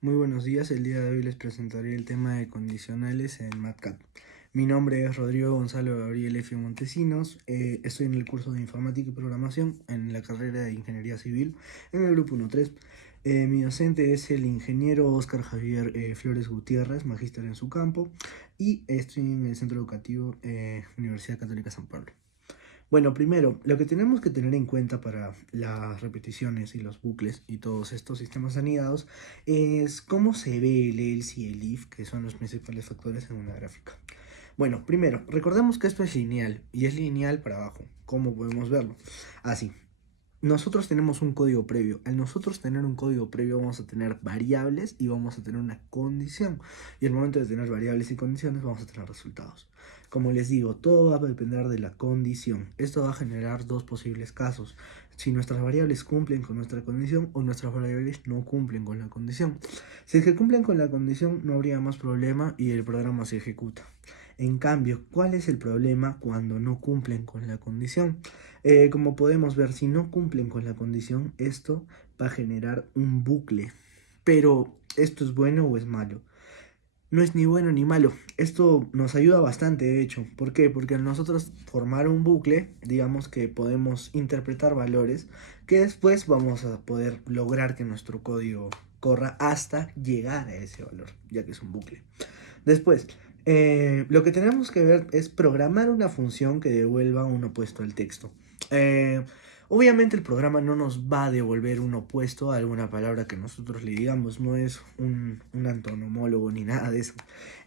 Muy buenos días, el día de hoy les presentaré el tema de condicionales en MATCAD. Mi nombre es Rodrigo Gonzalo Gabriel F. Montesinos, estoy en el curso de Informática y Programación en la carrera de Ingeniería Civil en el grupo 1-3. Mi docente es el ingeniero Óscar Javier Flores Gutiérrez, magíster en su campo, y estoy en el Centro Educativo Universidad Católica San Pablo. Bueno, primero, lo que tenemos que tener en cuenta para las repeticiones y los bucles y todos estos sistemas anidados es cómo se ve el else y el if, que son los principales factores en una gráfica. Bueno, primero, recordemos que esto es lineal y es lineal para abajo. ¿Cómo podemos verlo? Así. Nosotros tenemos un código previo. Al nosotros tener un código previo vamos a tener variables y vamos a tener una condición. Y al momento de tener variables y condiciones vamos a tener resultados. Como les digo, todo va a depender de la condición. Esto va a generar dos posibles casos. Si nuestras variables cumplen con nuestra condición o nuestras variables no cumplen con la condición. Si es que cumplen con la condición no habría más problema y el programa se ejecuta. En cambio, ¿cuál es el problema cuando no cumplen con la condición? Como podemos ver, si no cumplen con la condición, esto va a generar un bucle. Pero, ¿esto es bueno o es malo? No es ni bueno ni malo. Esto nos ayuda bastante, de hecho. ¿Por qué? Porque al nosotros formar un bucle, digamos que podemos interpretar valores que después vamos a poder lograr que nuestro código corra hasta llegar a ese valor, ya que es un bucle. Después, lo que tenemos que ver es programar una función que devuelva un opuesto al texto. Eh, Obviamente el programa no nos va a devolver un opuesto a alguna palabra que nosotros le digamos, no es un antonomólogo ni nada de eso.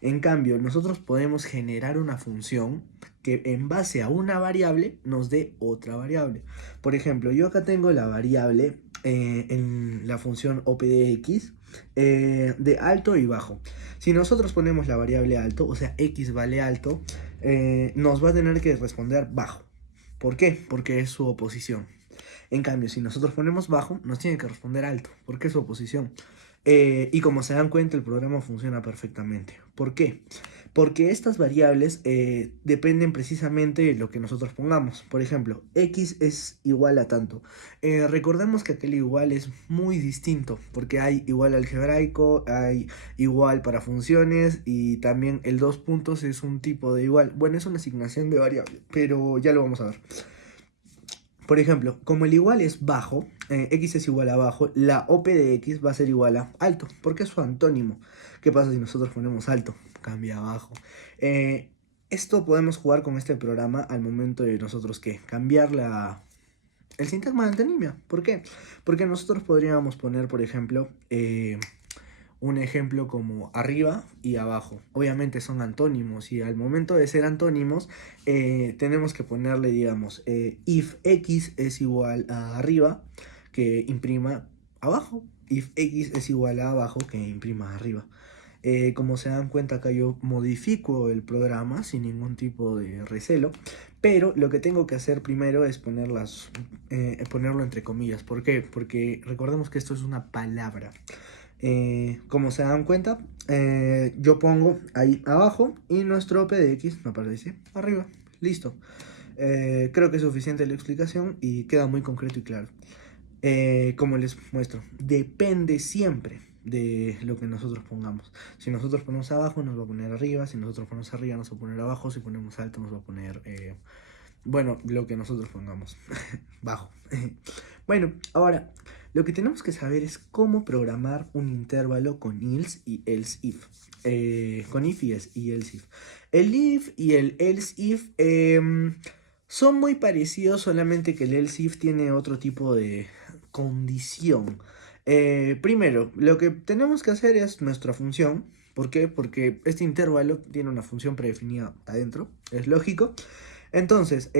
En cambio, nosotros podemos generar una función que en base a una variable nos dé otra variable. Por ejemplo, yo acá tengo la variable en la función opdx de alto y bajo. Si nosotros ponemos la variable alto, o sea, x vale alto, nos va a tener que responder bajo. ¿Por qué? Porque es su oposición. En cambio, si nosotros ponemos bajo, nos tiene que responder alto, porque es su oposición. Y como se dan cuenta, el programa funciona perfectamente. ¿Por qué? Porque estas variables dependen precisamente de lo que nosotros pongamos. Por ejemplo, x es igual a tanto. Recordemos que aquel igual es muy distinto, porque hay igual algebraico, hay igual para funciones y también el dos puntos es un tipo de igual. Bueno, es una asignación de variable, pero ya lo vamos a ver. Por ejemplo, como el igual es bajo, x es igual a bajo, la OP de x va a ser igual a alto, porque es su antónimo. ¿Qué pasa si nosotros ponemos alto? Cambia a bajo. Eh, Esto podemos jugar con este programa al momento de nosotros, ¿qué? Cambiar el sintagma de antonimia. ¿Por qué? Porque nosotros podríamos poner, por ejemplo, un ejemplo como arriba y abajo. Obviamente son antónimos y al momento de ser antónimos tenemos que ponerle, digamos, if x es igual a arriba, que imprima abajo. If x es igual a abajo, que imprima arriba. Como se dan cuenta acá yo modifico el programa sin ningún tipo de recelo, pero lo que tengo que hacer primero es ponerlo entre comillas. ¿Por qué? Porque recordemos que esto es una palabra. Como se dan cuenta, yo pongo ahí abajo y nuestro P de X me aparece arriba. Listo. Creo que es suficiente la explicación y queda muy concreto y claro. Como les muestro, depende siempre de lo que nosotros pongamos. Si nosotros ponemos abajo, nos va a poner arriba. Si nosotros ponemos arriba, nos va a poner abajo. Si ponemos alto, nos va a poner, bueno, lo que nosotros pongamos. Bajo. Bueno, ahora, lo que tenemos que saber es cómo programar un intervalo con else y else if. Con if y else if. El if y el else if son muy parecidos, solamente que el else if tiene otro tipo de condición. Primero, lo que tenemos que hacer es nuestra función. ¿Por qué? Porque este intervalo tiene una función predefinida adentro, es lógico. Entonces,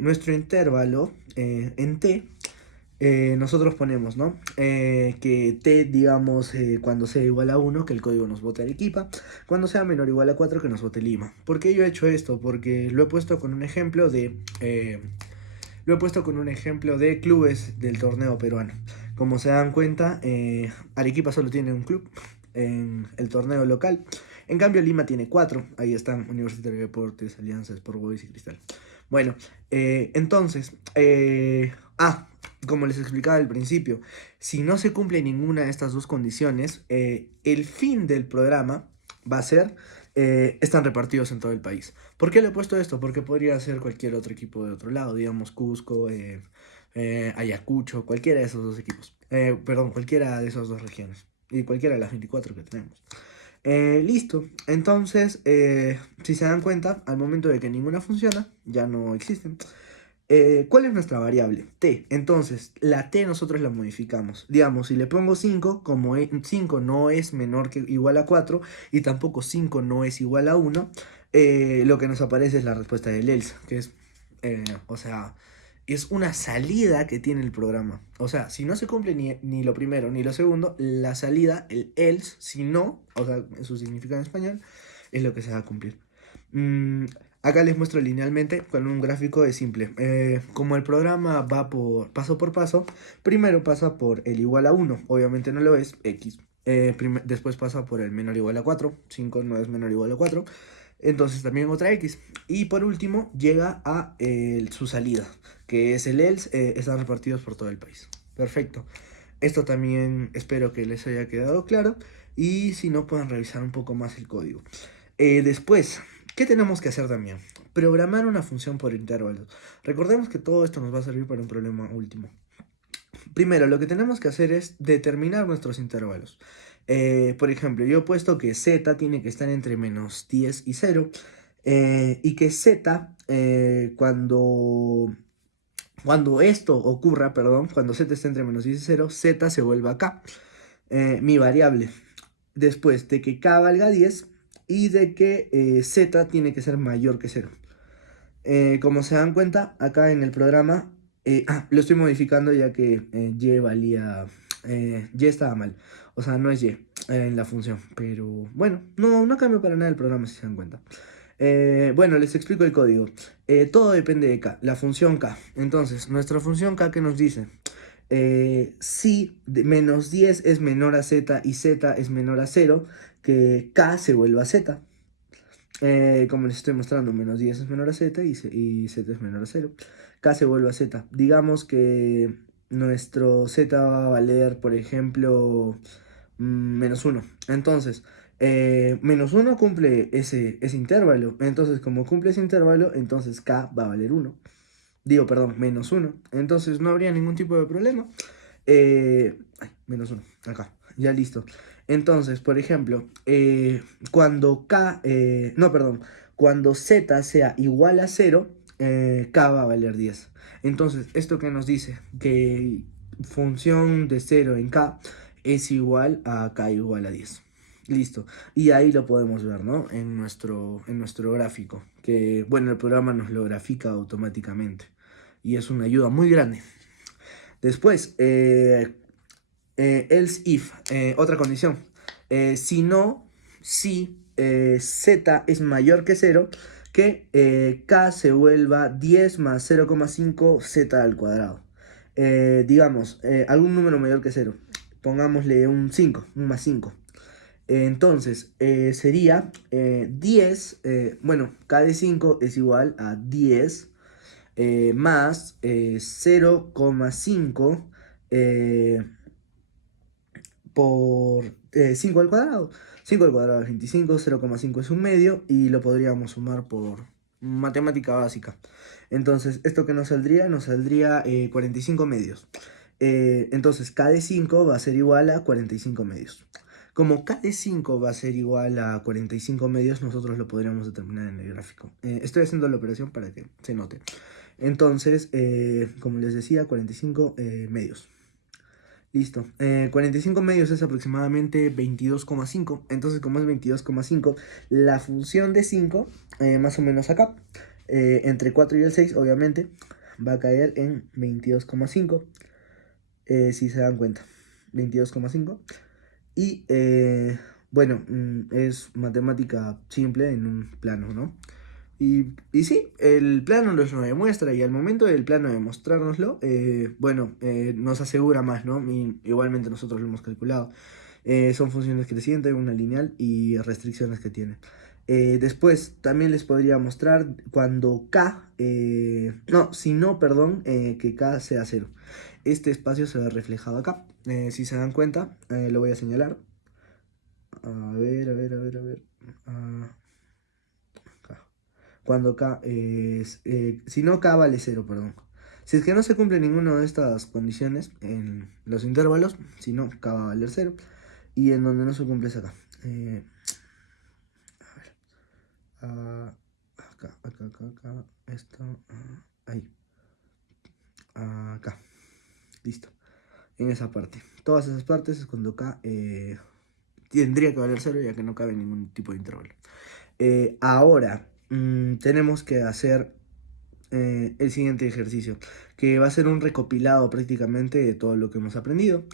nuestro intervalo en t, nosotros ponemos, ¿no? Que t, digamos, cuando sea igual a 1, que el código nos vote Arequipa, cuando sea menor o igual a 4, que nos vote Lima. ¿Por qué yo he hecho esto? Porque lo he puesto con un ejemplo de... lo he puesto con un ejemplo de clubes del torneo peruano. Como se dan cuenta, Arequipa solo tiene un club en el torneo local. En cambio, Lima tiene 4. Ahí están Universitario de Deportes, Alianza, Sport Boys y Cristal. Bueno, entonces, como les explicaba al principio, si no se cumple ninguna de estas dos condiciones, el fin del programa va a ser, están repartidos en todo el país. ¿Por qué le he puesto esto? Porque podría ser cualquier otro equipo de otro lado, digamos Cusco, Ayacucho, cualquiera de esos dos equipos. Perdón, cualquiera de esas dos regiones. Y cualquiera de las 24 que tenemos. Listo. Entonces, si se dan cuenta, al momento de que ninguna funciona, ya no existen. ¿Cuál es nuestra variable? T. Entonces, la T nosotros la modificamos. Digamos, si le pongo 5, como 5 no es menor que igual a 4 y tampoco 5 no es igual a 1, lo que nos aparece es la respuesta del else, que es, o sea, es una salida que tiene el programa. O sea, si no se cumple ni lo primero ni lo segundo, la salida, el else, si no, o sea, eso significa en español, es lo que se va a cumplir. Acá les muestro linealmente con un gráfico de simple. Como el programa va paso por paso, primero pasa por el igual a 1, obviamente no lo es, x. Después pasa por el menor o igual a 4, 5 no es menor o igual a 4, entonces también otra x. Y por último llega a su salida, que es el else, están repartidos por todo el país. Perfecto. Esto también espero que les haya quedado claro y si no pueden revisar un poco más el código. Después, ¿qué tenemos que hacer también? Programar una función por intervalos. Recordemos que todo esto nos va a servir para un problema último. Primero, lo que tenemos que hacer es determinar nuestros intervalos. Por ejemplo, yo he puesto que z tiene que estar entre menos 10 y 0. Y que z, cuando esto ocurra, perdón, cuando z esté entre menos 10 y 0, z se vuelva k, mi variable. Después de que k valga 10 y de que z tiene que ser mayor que 0. Como se dan cuenta, acá en el programa, lo estoy modificando ya que y valía, y estaba mal. O sea, no es y en la función, pero bueno, no cambia para nada el programa si se dan cuenta. Bueno, les explico el código. Todo depende de k, la función k. Entonces, nuestra función k, ¿qué nos dice? Si menos 10 es menor a z y z es menor a 0, que k se vuelva z. Como les estoy mostrando, menos 10 es menor a z y z es menor a 0. K se vuelve a z. Digamos que nuestro z va a valer, por ejemplo, menos 1. Entonces, menos 1 cumple ese intervalo. Entonces, como cumple ese intervalo, entonces K va a valer 1. Digo, perdón, menos 1. Entonces no habría ningún tipo de problema. Menos 1, acá, ya listo. Entonces, por ejemplo, cuando K, no, perdón, cuando Z sea igual a 0, K va a valer 10. Entonces, ¿esto qué nos dice? Que función de 0 en K es igual a K igual a 10. Listo. Y ahí lo podemos ver, ¿no? En nuestro gráfico. Que, bueno, el programa nos lo grafica automáticamente. Y es una ayuda muy grande. Después, else if, otra condición. Si no, si z es mayor que 0, que k se vuelva 10 más 0,5 z al cuadrado. Digamos, algún número mayor que 0. Pongámosle un 5, un más 5. Entonces, sería 10, bueno, k de 5 es igual a 10 más 0,5 por 5 al cuadrado. 5 al cuadrado es 25, 0,5 es un medio y lo podríamos sumar por matemática básica. Entonces, ¿esto que nos saldría? Nos saldría 45 medios. Entonces, k de 5 va a ser igual a 45 medios. Como k de 5 va a ser igual a 45 medios, nosotros lo podríamos determinar en el gráfico. Estoy haciendo la operación para que se note. Entonces, como les decía, 45 medios. Listo. 45 medios es aproximadamente 22,5. Entonces, como es 22,5, la función de 5, más o menos acá, entre 4 y el 6, obviamente, va a caer en 22,5. Si se dan cuenta. 22,5. Y, bueno, es matemática simple en un plano, ¿no? Y sí, el plano nos lo demuestra y al momento del plano de mostrárnoslo, bueno, nos asegura más, ¿no? Igualmente nosotros lo hemos calculado. Son funciones crecientes, una lineal y restricciones que tiene. Después también les podría mostrar cuando k, no, si no, perdón, que k sea 0. este espacio se ve reflejado acá. Si se dan cuenta, lo voy a señalar. A ver, a ver, a ver, a ver. Acá. Cuando K es... si no, K vale 0, perdón. Si es que no se cumple ninguna de estas condiciones en los intervalos, si no, K va a valer 0. Y en donde no se cumple es acá. A ver. Acá. Esto. Ahí. Acá. Listo. En esa parte. Todas esas partes es cuando K tendría que valer 0 ya que no cabe ningún tipo de intervalo. Ahora tenemos que hacer el siguiente ejercicio, que va a ser un recopilado prácticamente de todo lo que hemos aprendido.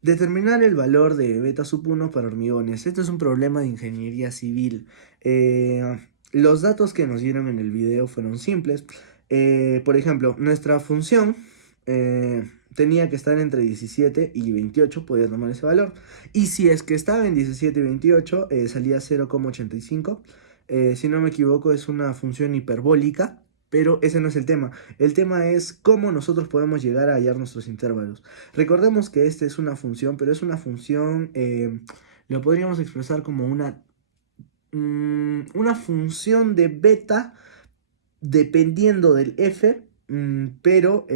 Determinar el valor de beta sub 1 para hormigones. Este es un problema de ingeniería civil. Los datos que nos dieron en el video fueron simples. Por ejemplo, nuestra función tenía que estar entre 17 y 28, podía tomar ese valor. Y si es que estaba en 17 y 28, salía 0,85. Si no me equivoco, es una función hiperbólica. Pero ese no es el tema. El tema es cómo nosotros podemos llegar a hallar nuestros intervalos. Recordemos que esta es una función, pero es una función, lo podríamos expresar como una función de beta dependiendo del f, pero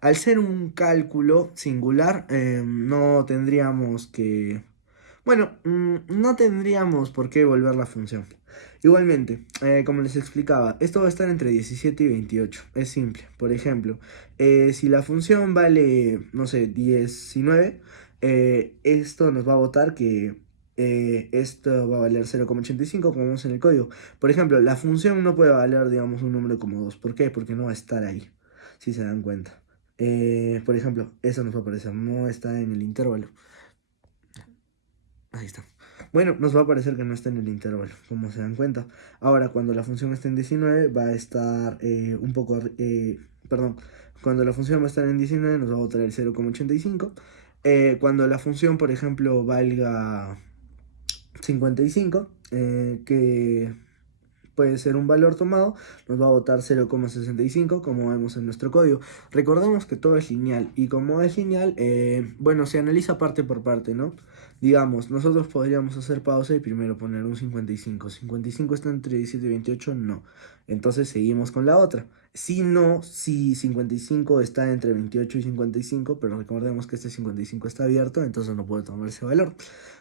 al ser un cálculo singular, no tendríamos que... Bueno, no tendríamos por qué volver la función. Igualmente, como les explicaba, esto va a estar entre 17 y 28. Es simple. Por ejemplo, si la función vale, no sé, 19, esto nos va a botar que esto va a valer 0,85 como vemos en el código. Por ejemplo, la función no puede valer, digamos, un número como 2. ¿Por qué? Porque no va a estar ahí, si se dan cuenta. Por ejemplo, eso nos va a aparecer, no está en el intervalo. Ahí está. Bueno, nos va a parecer que no está en el intervalo, como se dan cuenta. Ahora, cuando la función esté en 19, va a estar un poco... perdón, cuando la función va a estar en 19, nos va a botar el 0,85. Cuando la función, por ejemplo, valga 55, que puede ser un valor tomado, nos va a botar 0,65 como vemos en nuestro código. Recordemos que todo es lineal y como es lineal, bueno, se analiza parte por parte, ¿no? Digamos, nosotros podríamos hacer pausa y primero poner un 55. 55 está entre 17 y 28, no. Entonces seguimos con la otra. Si no, si 55 está entre 28 y 55, pero recordemos que este 55 está abierto, entonces no puede tomar ese valor.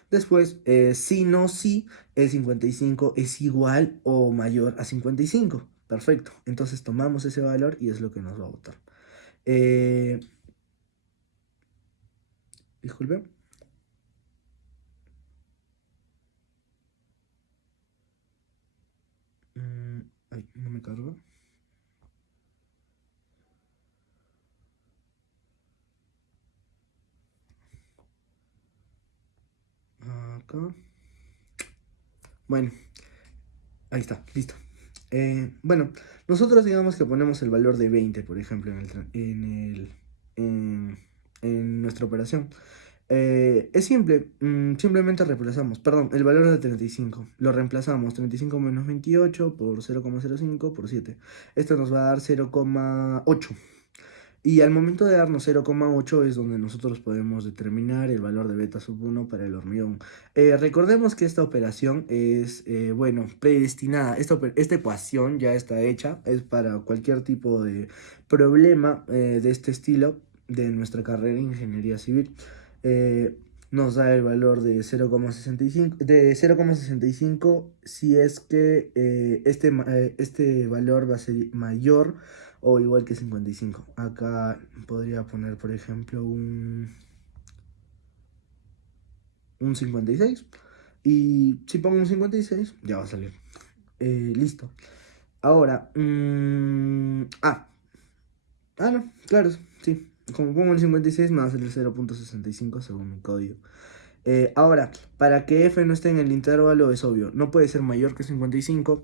Después, si no, si el 55 es igual o mayor a 55. Perfecto. Entonces tomamos ese valor y es lo que nos va a botar. Disculpe. Ay, no me cargo. Acá. Bueno, ahí está, listo. Bueno, nosotros digamos que ponemos el valor de 20, por ejemplo, en nuestra operación. Es simple, simplemente reemplazamos, perdón, el valor de 35, lo reemplazamos, 35 menos 28 por 0,05 por 7. Esto nos va a dar 0,8. Y al momento de darnos 0,8 es donde nosotros podemos determinar el valor de beta sub 1 para el hormigón. Recordemos que esta operación es, bueno, predestinada. Esta ecuación ya está hecha, es para cualquier tipo de problema de este estilo de nuestra carrera de ingeniería civil. Nos da el valor de 0,65 si es que este valor va a ser mayor o igual que 55. Acá podría poner, por ejemplo, un 56. Y si pongo un 56, ya va a salir. Listo. Ahora, no, claro, sí. Como pongo el 56, me va a salir 0,65 según mi código. Ahora, para que f no esté en el intervalo es obvio, no puede ser mayor que 55,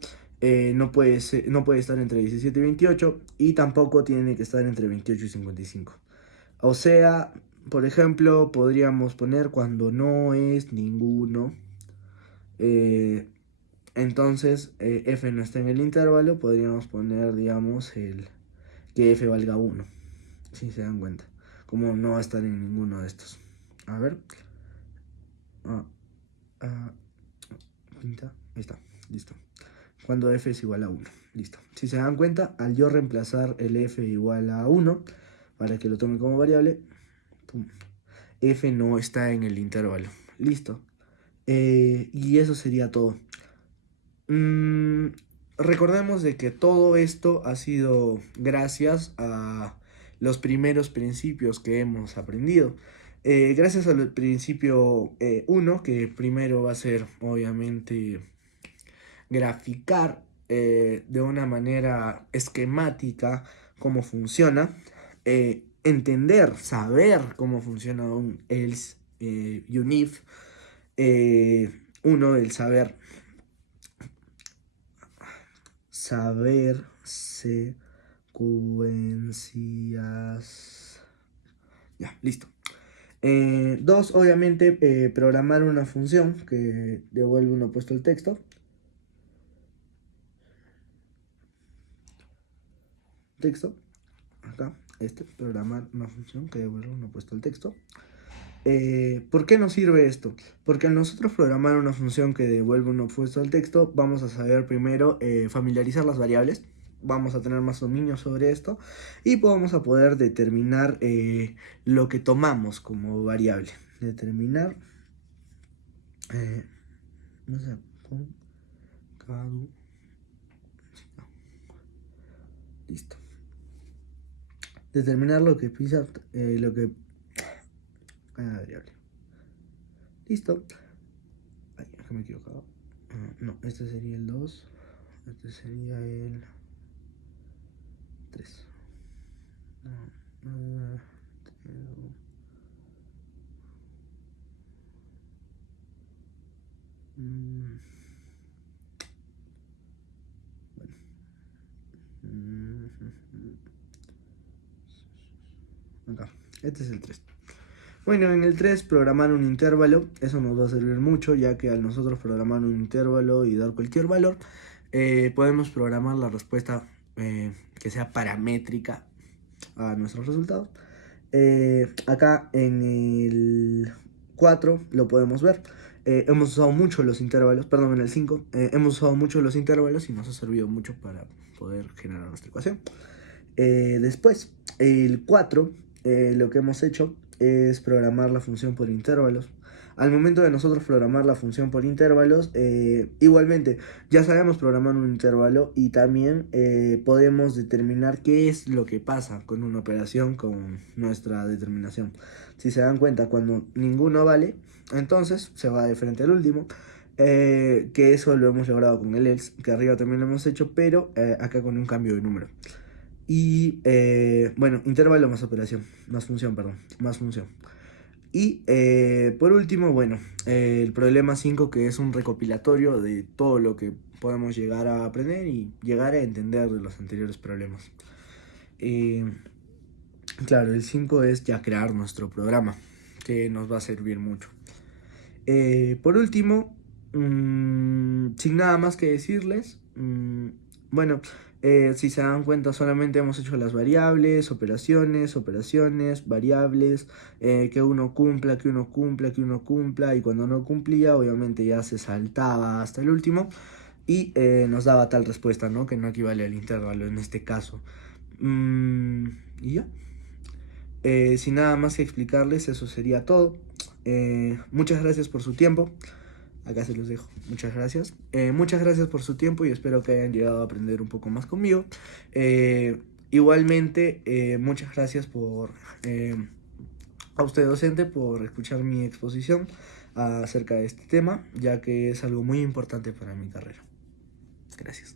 no puede estar entre 17 y 28 y tampoco tiene que estar entre 28 y 55. O sea, por ejemplo, podríamos poner cuando no es ninguno. eh, entonces, f no está en el intervalo, podríamos poner, digamos, que f valga 1, si se dan cuenta. como no va a estar en ninguno de estos. A ver. Pinta. Ahí está. Listo. Cuando f es igual a 1. Listo. Si se dan cuenta, al yo reemplazar el f igual a 1, para que lo tome como variable, pum, f no está en el intervalo. Listo. Y eso sería todo. Recordemos de que todo esto ha sido gracias a los primeros principios que hemos aprendido. Gracias al principio 1, que primero va a ser obviamente graficar de una manera esquemática cómo funciona, entender, saber cómo funciona un else y un if. Uno, el saber secuencias. Ya, listo. Dos, obviamente, programar una función que devuelve un opuesto al texto. Acá, programar una función que devuelve un opuesto al texto. ¿Por qué nos sirve esto? Porque al nosotros programar una función que devuelve un opuesto al texto, vamos a saber primero familiarizar las variables, vamos a tener más dominio sobre esto y vamos a poder determinar lo que tomamos como variable. Determinar, no sé, listo. Determinar lo que pisa, variable. Listo. Ay, acá me he equivocado. No, este sería el 2. Este sería el 3. Acá, este es el 3. Bueno, en el 3 programar un intervalo, eso nos va a servir mucho, ya que al nosotros programar un intervalo y dar cualquier valor, podemos programar la respuesta que sea paramétrica a nuestros resultados. Acá en el 4 lo podemos ver. Hemos usado mucho los intervalos, perdón, en el 5 hemos usado mucho los intervalos y nos ha servido mucho para poder generar nuestra ecuación. Después, el 4, lo que hemos hecho es programar la función por intervalos. Al momento de nosotros programar la función por intervalos, igualmente ya sabemos programar un intervalo y también podemos determinar qué es lo que pasa con una operación con nuestra determinación. Si se dan cuenta, cuando ninguno vale, entonces se va de frente al último. Que eso lo hemos logrado con el else, que arriba también lo hemos hecho, pero acá con un cambio de número. Y bueno, intervalo más operación, más función, perdón, más función. Y por último, bueno, el problema 5, que es un recopilatorio de todo lo que podemos llegar a aprender y llegar a entender de los anteriores problemas. Claro, el 5 es ya crear nuestro programa, que nos va a servir mucho. Por último, sin nada más que decirles, bueno, si se dan cuenta, solamente hemos hecho las variables, operaciones, variables, que uno cumpla, y cuando no cumplía, obviamente ya se saltaba hasta el último y nos daba tal respuesta, ¿no? Que no equivale al intervalo en este caso. Y ya. Sin nada más que explicarles, eso sería todo. Muchas gracias por su tiempo. Acá se los dejo. Muchas gracias. Muchas gracias por su tiempo y espero que hayan llegado a aprender un poco más conmigo. Igualmente, muchas gracias a usted docente por escuchar mi exposición acerca de este tema, ya que es algo muy importante para mi carrera. Gracias.